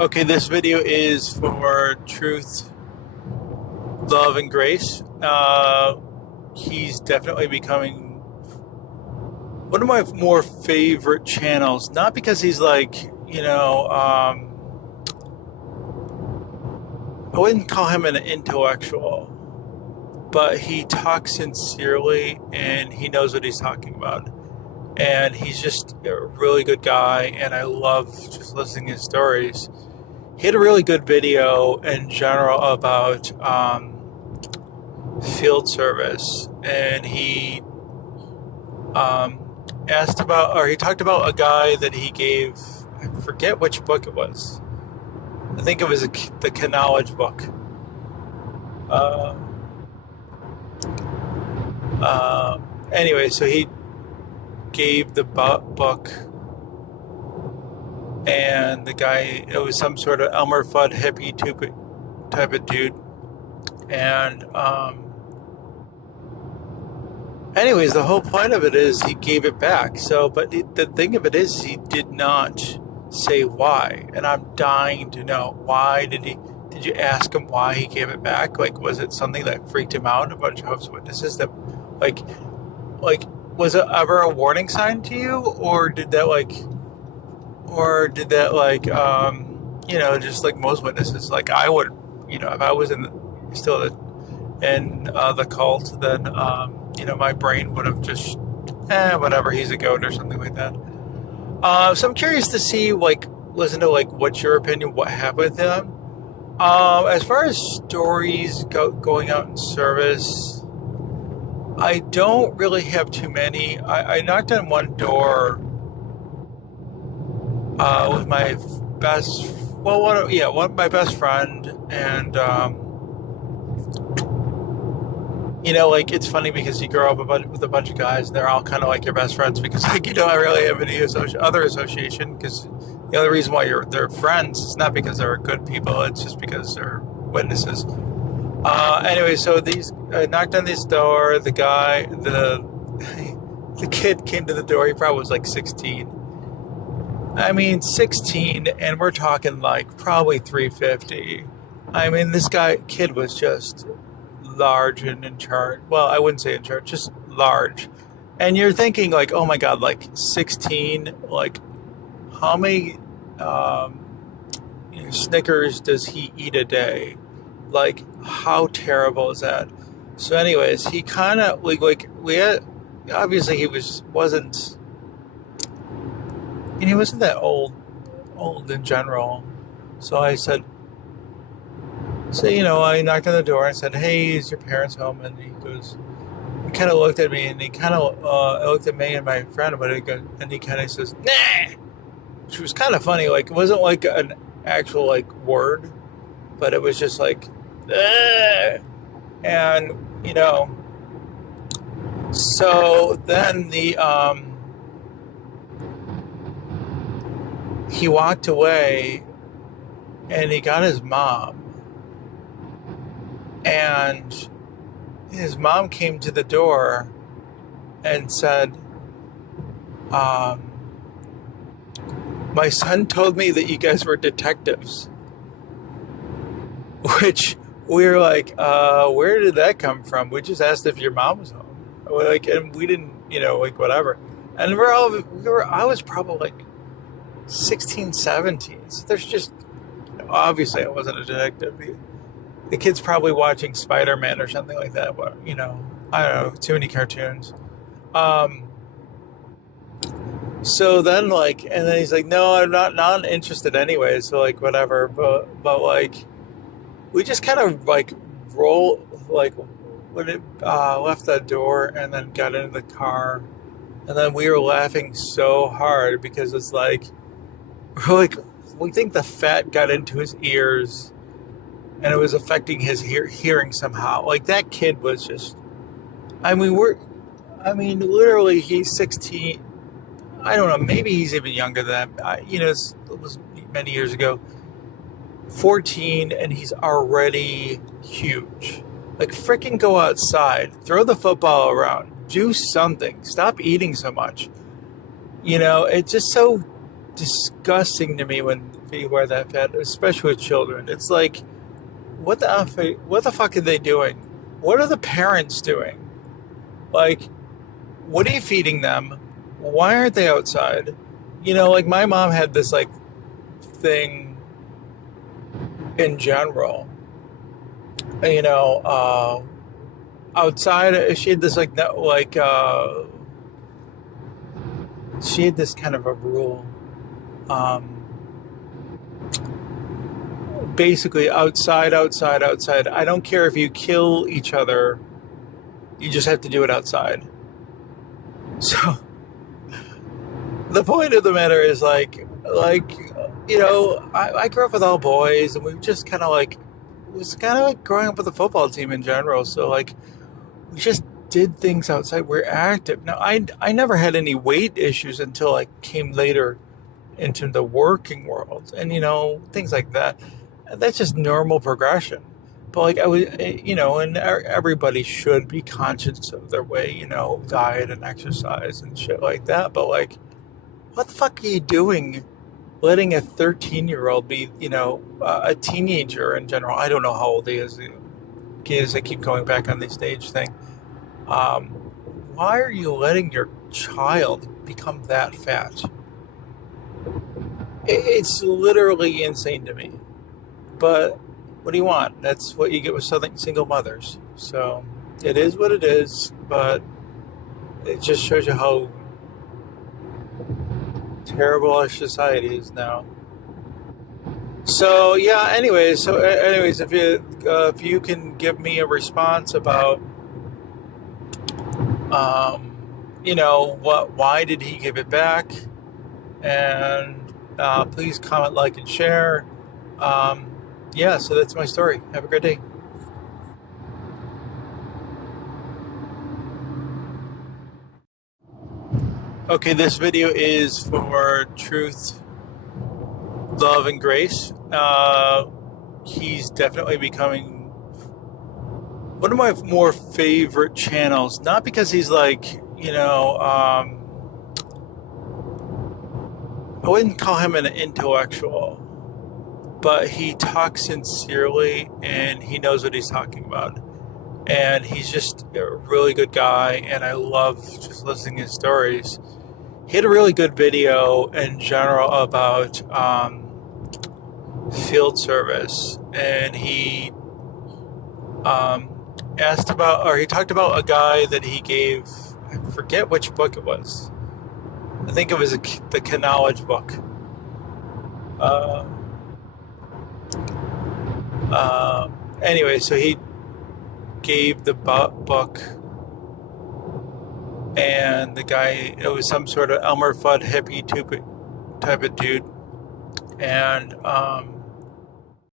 Okay, this video is for Truth, Love, and Grace. He's definitely becoming one of my more favorite channels. Not because he's I wouldn't call him an intellectual, but he talks sincerely and he knows what he's talking about. And he's just a really good guy, and I love just listening to his stories. He had a really good video in general about field service, and he asked about, or he talked about a guy that he gave, I forget which book it was. I think it was the Knowledge book. Uh, anyway, so he gave the book, and the guy, it was some sort of Elmer Fudd hippie type of dude. And anyways, the whole point of it is he gave it back. So, but the thing of it is, he did not say why, and I'm dying to know why. Did you ask him why he gave it back? Like, was it something that freaked him out? A bunch of Jehovah's Witnesses that, like, was it ever a warning sign to you, or did that just like most witnesses, like I would, if I was still in the cult, then my brain would have just, whatever, he's a goat or something like that. So I'm curious to see, listen to what's your opinion, what happened with him. As far as stories going out in service, I don't really have too many. I knocked on one door with my my best friend, and it's funny because you grow up with a bunch of guys, and they're all kind of like your best friends because, I really have any other association, because the only reason why they're friends is not because they're good people, it's just because they're witnesses. Anyway, so I knocked on this door. The guy, the kid came to the door. He probably was like 16. I mean, 16, and we're talking probably 350. I mean, this kid was just large and in charge. Well, I wouldn't say in charge, just large. And you're thinking oh my God, 16, how many Snickers does he eat a day? How terrible is that? So anyways, he kind of we had, obviously he wasn't that old in general. So I said, I knocked on the door and said, "Hey, is your parents home?" And he kind of looked at me, and he kind of looked at me and my friend, and he kind of says, "Nah," which was kind of funny. It wasn't an actual word, but it was just and so then he walked away, and he got his mom, and his mom came to the door and said, "My son told me that you guys were detectives," which we were where did that come from? We just asked if your mom was home. And we didn't, whatever. And I was probably 16, 17. So there's just, obviously I wasn't a detective. The kid's probably watching Spider-Man or something like that. But, I don't know, too many cartoons. So then, and then he's like, "No, I'm not interested anyway." So, whatever. But we just kind of roll when it left that door and then got into the car, and then we were laughing so hard because it's we think the fat got into his ears and it was affecting his hearing somehow. That kid was just, literally he's 16. I don't know, maybe he's even younger than that. It was many years ago. 14, and he's already huge. Freaking go outside, throw the football around, do something, stop eating so much. It's just so disgusting to me when be where that fat, especially with children. It's like, what the fuck are they doing? What are the parents doing? Like, what are you feeding them? Why aren't they outside? Like my mom had this like thing in general. Outside she had this like she had this kind of a rule. Basically, outside. I don't care if you kill each other. You just have to do it outside. So the point of the matter is I grew up with all boys, and we just kind of like, it was kind of like growing up with a football team in general. So like, we just did things outside. We're active. Now, I never had any weight issues until I came later into the working world, and things like that. That's just normal progression. But like I was, and everybody should be conscious of their way, diet and exercise and shit like that. But like, what the fuck are you doing? Letting a 13-year-old be, a teenager in general. I don't know how old he is. Kids, I keep going back on the stage thing. Why are you letting your child become that fat? It's literally insane to me. But what do you want? That's what you get with single mothers. So it is what it is, but it just shows you how terrible our society is now. So yeah. Anyways, if you can give me a response about, why did he give it back, and please comment, like, and share. So that's my story. Have a great day. Okay, this video is for Truth, Love, and Grace. He's definitely becoming one of my more favorite channels. Not because he's like, I wouldn't call him an intellectual, but he talks sincerely and he knows what he's talking about. And he's just a really good guy, and I love just listening to his stories. He had a really good video in general about field service, and he he talked about a guy that he gave, I forget which book it was. I think it was the Knowledge book. Anyway, so he gave the book, and the guy, it was some sort of Elmer Fudd hippie type of dude, and